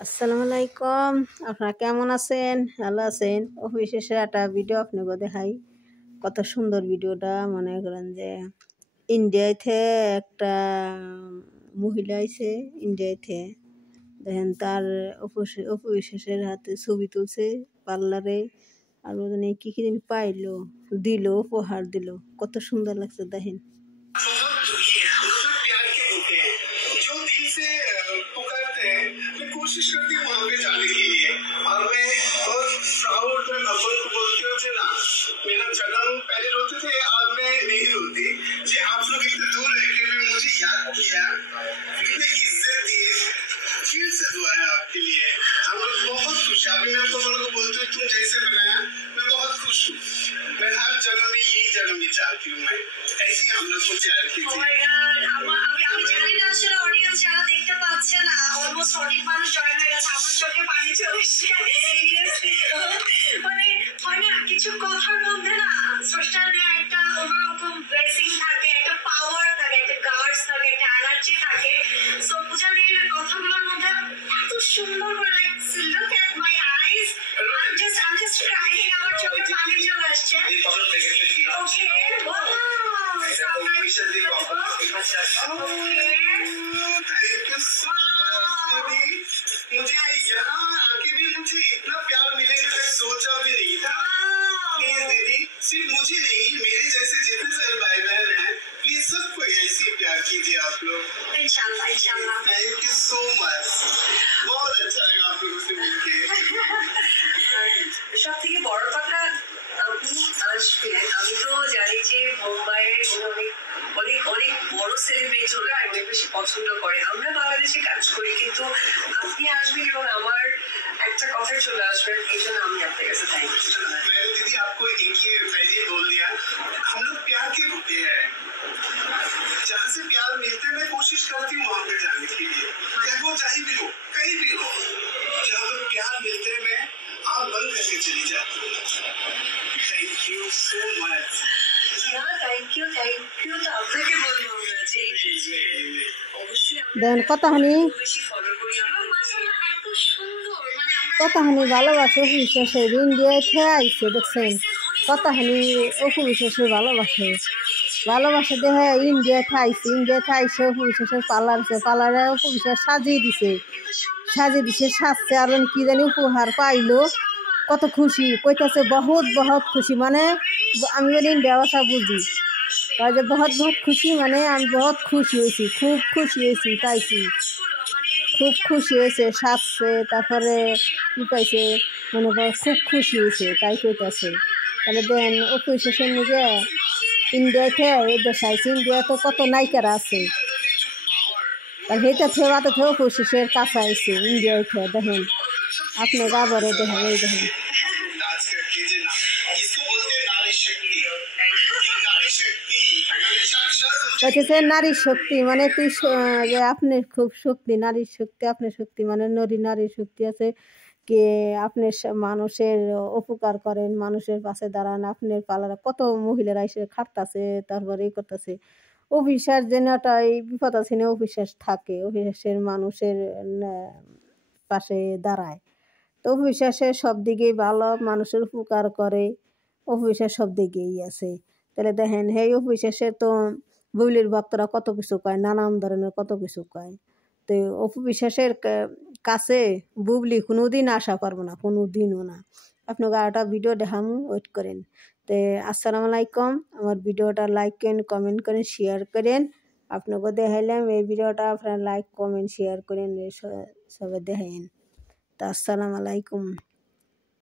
আসসালামু আলাইকুম। আপনারা কেমন আছেন? ভালো আছেন? অফিসে একটা ভিডিও আপনাকে দেখাই। কত সুন্দর ভিডিওটা। মনে করেন যে ইন্ডিয়াতে একটা মহিলা আইছে, ইন্ডিয়াতে দেখেন তার অফিসের হাতে ছবি তুলছে পার্লারে। আর ওখানে কি কি যেন পাইলো, দিল, উপহার দিল। কত সুন্দর লাগছে দেখেন। कोशिश करती हूँ वहाँ पे जाने के लिए और मैं बहुत प्राउड में भगवान को बोलती हूँ कि ना मेरा जन्म पहले रोते थे आज मैं नहीं रोती जी आप लोग इतने दूर रह के भी मुझे याद किया इतने इज्जत दिए दिल से दुआ है आपके लिए हम लोग बहुत खुश हैं अभी मैं आपको लोगों को बोलती हूँ तुम जैसे बनाया मैं बहुत खुश हूँ मैं हर जन्म में यही जन्म ही चाहती हूँ मैं ऐसे हम लोग को प्यार कीजिए অনেক মানুষ জয়েন হয়ে গেছে আমার চোখে পানি চলে এসছে সিরিয়াসলি মানে হয় না কিছু কথার মধ্যে না স্রষ্টার দেওয়া একটা অন্যরকম ব্লেসিং থাকে একটা পাওয়ার থাকে একটা গার্ডস থাকে একটা এনার্জি থাকে সো পূজা দেবীর কথাগুলোর মধ্যে এত সুন্দর করে like look at my eyes I'm just crying আমার চোখে পানি চলে আসছে okay wow so nice thank you so मुझे यहाँ आके भी मुझे इतना प्यार मिलेगा मैं सोचा भी नहीं था प्लीज दीदी सिर्फ मुझे नहीं मेरे जैसे जितने सारे भाई बहन हैं प्लीज सबको ऐसी प्यार कीजिए आप लोग इंशाल्लाह इंशाल्लाह थैंक यू सो मच बहुत अच्छा लगा आप लोगों से मिलके সব থেকে বড় কথা আপনি আসবেন আমি তো জানি যে মুম্বাইয়ের অনেক অনেক অনেক বড় সেলিব্রিটি ওরা অনেক বেশি পছন্দ করে আমরা বাংলাদেশে কাজ করি কিন্তু আপনি আসবেন এবং আমার একটা কথা চলে আসবেন এই জন্য আমি আপনার কাছে থ্যাংক ইউ मैंने दीदी आपको एक ही पहले बोल दिया हम लोग प्यार के भूखे हैं जहाँ से प्यार मिलते हैं मैं कोशिश करती हूँ वहाँ पे जाने के लिए चाहे वो चाहे भी हो कहीं भी हो जहाँ पे प्यार मिलते हैं मैं आप बंद करके चली जाती हूँ thank you so much thank you तो আপনাকে বলবো আমরা যে অবশ্যই দেন কতখানি কতখানি ভালোবাসে অফিসে ইন্ডিয়াতে আইসে দেখছেন কতখানি অফিসে ভালোবাসে দেখে ইন্ডিয়াতে আইসে অফিসে পার্লারে অফিসে সাজিয়ে দিছে সাজছে আর কি জানি উপহার পাইলো কত খুশি কইতাছে বহুত খুশি মানে আমি বলি ইন্ডিয়া ভাষা বুঝি যে বহুত খুশি মানে আমি বহুত খুশি হয়েছি খুব খুশি হয়েছি পাইছি খুব খুশি হয়েছে সাজছে তারপরে কি পাইছে মনে কর খুব খুশি হয়েছে তাই কইতাছে তাহলে দেন অফিসে নিজে ইন্ডিয়াতে এই দেশ আইসি ইন্ডিয়াতে কত নায়িকারা আছে আর সেইটা থেবাতে থেও অফিসের কাছে আইসে ইন্ডিয়াতে দেখেন আপনি গাবরে দেখেন এই দেখেন বলতেছে নারী শক্তি মানে তুই যে আপনি খুব শক্তি নারীর শক্তি আপনার শক্তি মানে নারীর শক্তি আছে কে আপনি মানুষের উপকার করেন মানুষের পাশে দাঁড়ান আপনার পালারা কত মহিলারা এসে খাটতাছে তারপরে এই করতেছে অফিসের যেন একটা এই বিপদ আছে না অফিসের থাকে অফিসের মানুষের পাশে দাঁড়ায় তো অফিসে সব দিকেই ভালো মানুষের উপকার করে অফিসের সব দিকেই আছে তাহলে দেখেন সেই অফিসে তো বুবলির ভক্তরা কত কিছু কয় নানান ধরনের কত কিছু কয় তো অফিসের কাছে বুবলি কোনোদিন আশা করবো না কোনোদিনও না আপনাকে আর একটা ভিডিও দেখাম ওয়েট করেন তো আসসালামু আলাইকুম আমার ভিডিওটা লাইক করেন কমেন্ট করেন শেয়ার করেন আপনাকে দেখাইলাম এই ভিডিওটা আপনারা লাইক কমেন্ট শেয়ার করেন সবাই দেখেন তো আসসালামু আলাইকুম।